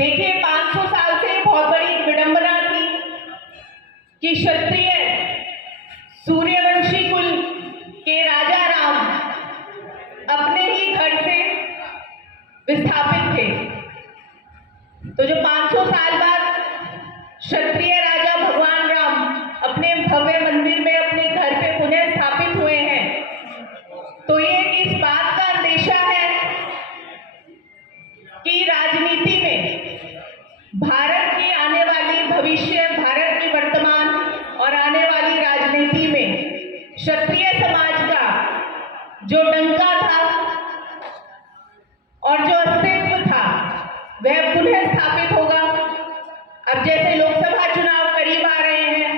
देखिए 500 साल से बहुत बड़ी विडंबना थी कि क्षत्रिय सूर्यवंशी कुल के राजा राम अपने ही घर से विस्थापित थे। तो जो 500 साल बाद क्षत्रिय राजा भगवान राम अपने भव्य मंदिर में अपने घर पे पुनः स्थापित हुए हैं, तो ये इस बात का अंदेशा है कि राजनीति में भारत की आने वाली भविष्य, भारत की वर्तमान और आने वाली राजनीति में क्षत्रिय समाज का जो डंका था और जो अस्तित्व था वह पुनः स्थापित होगा। अब जैसे लोकसभा चुनाव करीब आ रहे हैं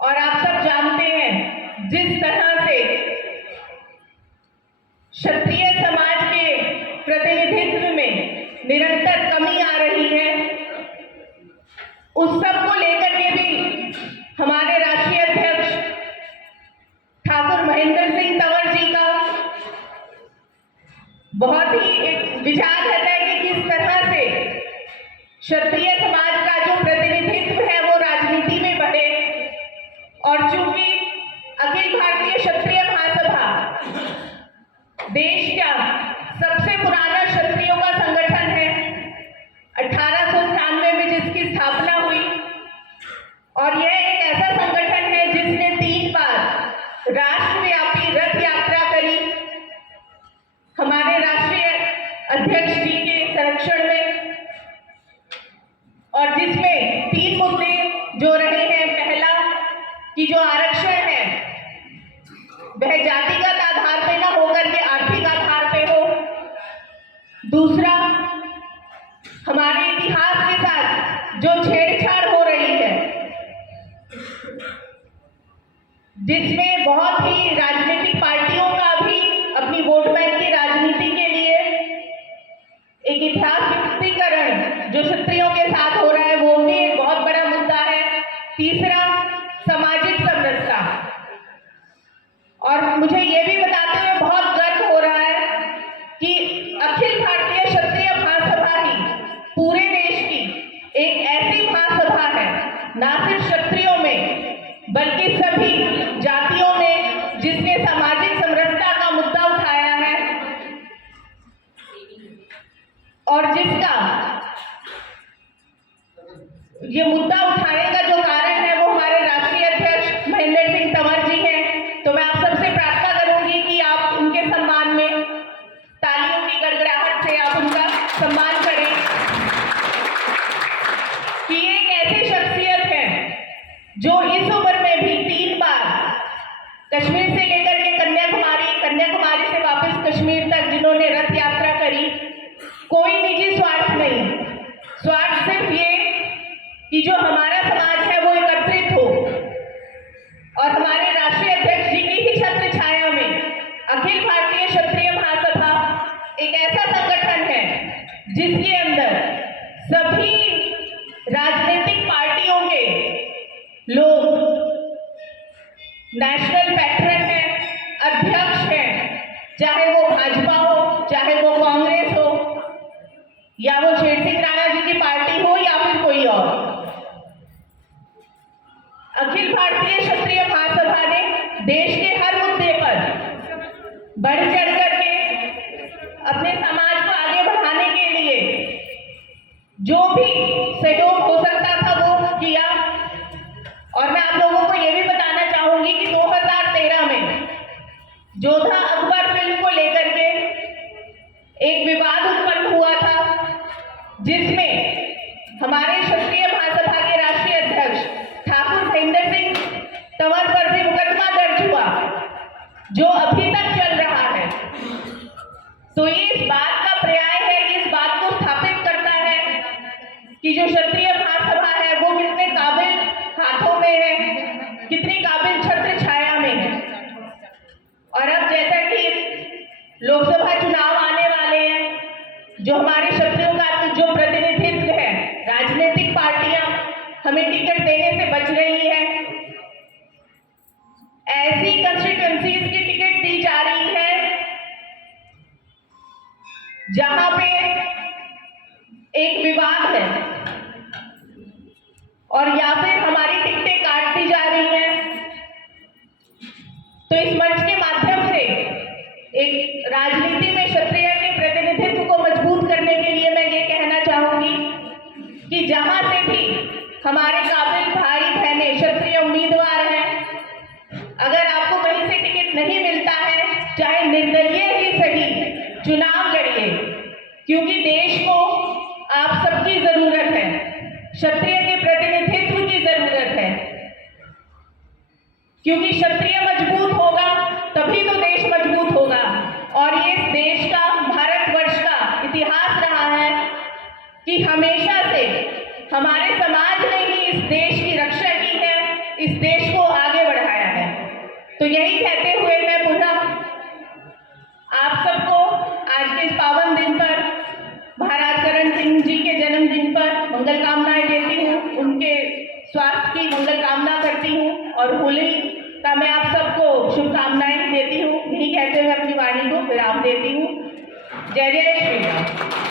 और आप सब जानते हैं जिस तरह से क्षत्रिय समाज के प्रतिनिधित्व में निरंतर कमी आ रही है, उस सब को लेकर के भी हमारे राष्ट्रीय अध्यक्ष ठाकुर महेंद्र सिंह तंवर जी का बहुत ही एक विचार रहता है कि किस तरह से क्षत्रिय समाज का जो प्रतिनिधित्व है वो राजनीति में बढ़े। और चूंकि अखिल भारतीय क्षत्रिय महासभा देश का सबसे पुराना क्षत्रियों का संगठन है, 1896 में जिसकी स्थापना हुई, और यह एक ऐसा संगठन है जिसने 3 बार राष्ट्रव्यापी रथ यात्रा करी हमारे राष्ट्रीय अध्यक्ष जी के संरक्षण में, और जिसमें 3 मुद्दे जो रहे हैं। पहला कि जो आरक्षण है वह जातिगत आधार पे न होकर के आर्थिक आधार पे हो। दूसरा, हमारे इतिहास के साथ जो छेड़छाड़ हो रही है, जिसमें बहुत ही राजनीतिक पार्टियों का भी अपनी वोट बैंक की राजनीति के लिए एक इतिहास विकृतीकरण जो क्षत्रियों के साथ हो रहा है, वो भी एक बहुत बड़ा मुद्दा है। तीसरा, सामाजिक समरसता। और मुझे ये भी बताते हुए बहुत गर्व हो रहा है कि अखिल भारतीय क्षत्रिय महासभा ही पूरे देश की एक ऐसी महासभा है, ना सिर्फ क्षत्रियों में बल्कि सभी जातियों में, जिसने सामाजिक समरसता का मुद्दा उठाया है और जिसका ये मुद्दा उठाने का जो कारण है वो हमारे राष्ट्रीय अध्यक्ष महेंद्र सिंह तंवर जी हैं। तो मैं आप सबसे प्रार्थना करूंगी कि आप उनके सम्मान में तालियों की गड़गड़ाहट से आप उनका सम्मान करें कि ये एक ऐसी शख्सियत है जो इस उम्र में भी 3 बार कश्मीर से लेकर के कन्याकुमारी से वापस कश्मीर तक जिन्होंने रथ यात्रा करी। कोई निजी स्वार्थ नहीं, स्वार्थ सिर्फ ये कि जो हमारा समाज है वो एकत्रित हो। और हमारे राष्ट्रीय अध्यक्ष जी की ही छत्र छाया में अखिल भारतीय क्षत्रिय महासभा एक ऐसा संगठन है जिसके अंदर सभी राजनीतिक पार्टियों के लोग नेशनल पैट्रन हैं, अध्यक्ष हैं, चाहे वो भाजपा हो, चाहे वो कांग्रेस हो, या वो शेर सिंह राणा जी की पार्टी हो या फिर कोई और। अखिल भारतीय क्षत्रिय महासभा ने देश के हर मुद्दे पर बढ़ चढ़ करके अपने समाज को आगे बढ़ाने के लिए जो भी सहयोग हो सकता था वो किया। और मैं आप लोगों को ये भी बताना चाहूंगी कि 2013 में जोधा अकबर फिल्म को लेकर के एक विवाद उत्पन्न हुआ था, जिसमें हमारे क्षत्रिय महासभा के राष्ट्रीय अध्यक्ष ठाकुर महेंद्र सिंह तंवर पर भी मुकदमा दर्ज हुआ, जो अभी तक चल रहा है। तो ये इस बात का पर्याय है, इस बात को स्थापित करता है कि जो क्षत्रिय महासभा है वो कितने काबिल हाथों में है, कितनी काबिल छत्र छाया में है। और अब जैसा कि लोकसभा चुनाव आने वाले हैं, जो हमारे क्षत्रियों का जो प्रतिनिधित्व है, राजनीतिक पार्टियां हमें टिकट देने से बच रही है, ऐसी कंस्टिट्यूएंसीज की टिकट दी जा रही है जहां पे एक विवाद है और या फिर हमारी टिकटें काट दी जा रही हैं, तो इस मंच के माध्यम से एक राजनीति में क्षत्रिय के प्रतिनिधित्व को मजबूत करने के लिए मैं ये कहना चाहूंगी कि जहां से भी हमारे काबिल भाई बहनें क्षत्रिय उम्मीदवार हैं, अगर आपको कहीं से टिकट नहीं मिलता है, चाहे निर्दलीय ही सही, चुनाव लड़िए, क्योंकि देश को आप सबकी जरूरत है, क्षत्रिय के प्रतिनिधित्व की जरूरत है, क्योंकि क्षत्रिय मजबूत होगा तभी तो देश मजबूत होगा। और ये इस देश का, भारतवर्ष का इतिहास रहा है कि हमेशा से हमारे समाज ने ही इस देश की रक्षा की है, इस देश को आगे बढ़ाया है। तो यही कहते हुए मैं पुनः आप सबको आज के इस पावन दिन पर, महाराज करण सिंह जी के जन्मदिन पर मंगल कामनाएं देती हूँ, उनके स्वास्थ्य की मंगल कामना करती हूँ और होली का मैं आप सबको शुभकामनाएं देती हूँ। यही कहते हुए अपनी वाणी को विराम देती हूँ। जय जय श्री राम।